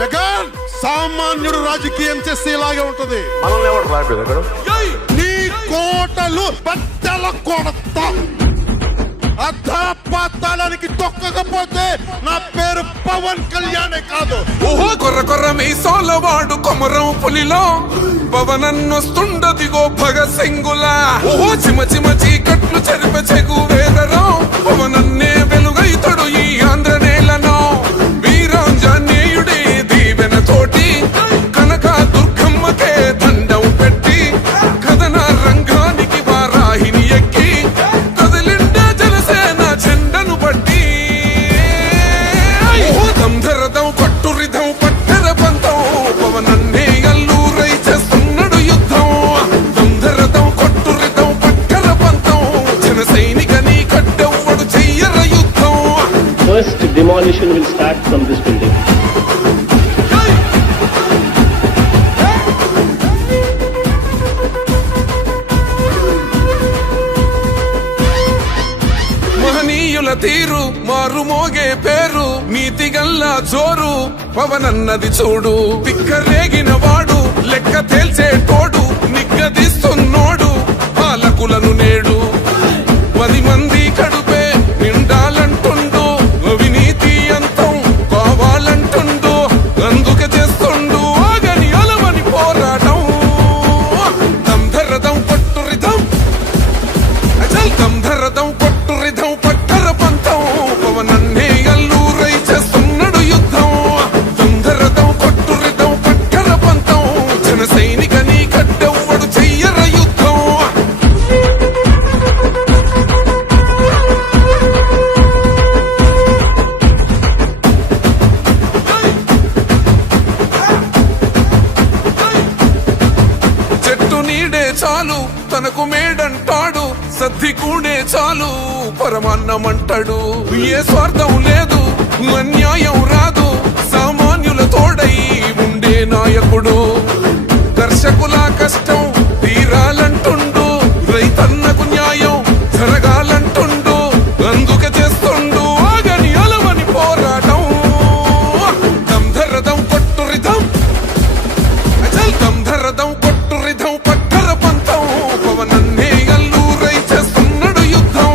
జగన్ సామాన్యుడు రాజకీయం చేస్తే ఇలాగే ఉంటది. మనల్ని ఎవరు రాలేదు అక్కడ. నీ కోటలు బద్దల కొడతా. అధాపాతాళానికి తొక్కకపోతే నా పేరు పవన్ కళ్యాణే కాదు. ఓహో కొర్ర కొర్ర మీసాల వాడు కొమరం పులిలో పవనన్నొస్తుండదిగో భగత్ సింగులా. ఓహో చిమ చిమ చీకట్లు చెరిప చెగు వేదరో పవనన్నే వెలుగైతడు ఈ ఆంధ్ర నేలను. వీరాంజనేయుడి దీవెన తోటి కనక దుర్గమ్మకే దండం పెట్టి కథన రంగానికి వారాహిని ఎక్కి కదిలిండ జనసేన జెండను బట్టి. దంధరదం కట్టురిధం పట్టర పంతం పవనన్నే అల్లూరై చేస్తున్నాడు యుద్ధం. దంధరదం కట్టురిధం పట్టర పంతం జన సైనికని కట్టెవ్వడు చెయ్యర యుద్ధం. First demolition will start from this building. మహనీయుల తీరు మారుమోగే పేరు నీతిగల్లా జోరు పవనన్నది చూడు. పిక్కరేగిన వాడు లెక్క తేల్చేటోడు నిగ్గదీస్తున్నోడు పాలకులను నేడు. 10 మంది కడుపే నిండాలంటుండు అవినీతి అంతం కావాలంటుండు. అందుకే చేస్తుండు ఆగని అలవని పోరాటం. దంధరదం కొట్టురిధం అచల్ దంధరదం కొట్టురిధం పట్టర పంతం పవనన్నే అల్లూరై చేస్తున్నాడు యుద్ధం. దంధరదం కొట్టురిధం పట్టర పంతం జన సైనికని కట్టెవ్వడు చెయ్యర యుద్ధం. చెట్టు నీడే చాలు తనకు మేడంటాడు సద్ది కూడే చాలు పరమాన్నమంటాడు. ఏ స్వార్థం లేదు అన్యాయం రాదు సామాన్యుల తోడై ఉండే నాయకుడు. దర్శకుల కష్టం తీరాలంటుండు రైతన్నకు న్యాయం జరగాలంటుండు. అందుకే చేస్తుండు ఆగని అలవని పోరాటం. దంధరదం కొట్టురిధం అచల్ దంధరదం కొట్టురిధం పట్టర పంతం పవనన్నే అల్లూరై చేస్తున్నాడు యుద్ధం.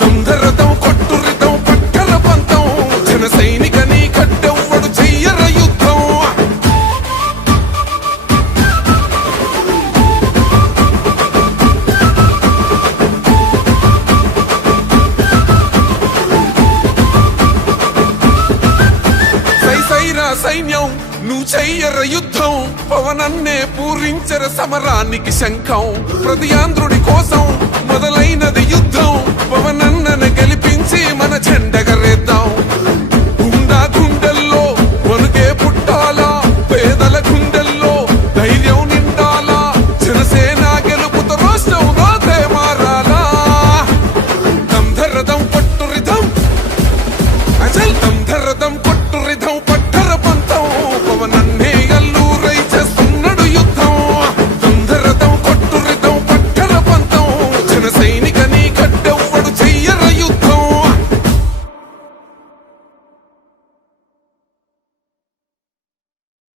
దంధరదం కొట్టురిధం పట్టర పంతం జన సైనికని కట్టెవ్వడు చెయ్యర యుద్ధం. సైసైరా సైన్యం నువ్వు చెయ్యర యుద్ధం పవనన్నే పూరించర సమరానికి శంఖం. ప్రతి ఆంధ్రుడి కోసం మొదలైనది యుద్ధం పవన్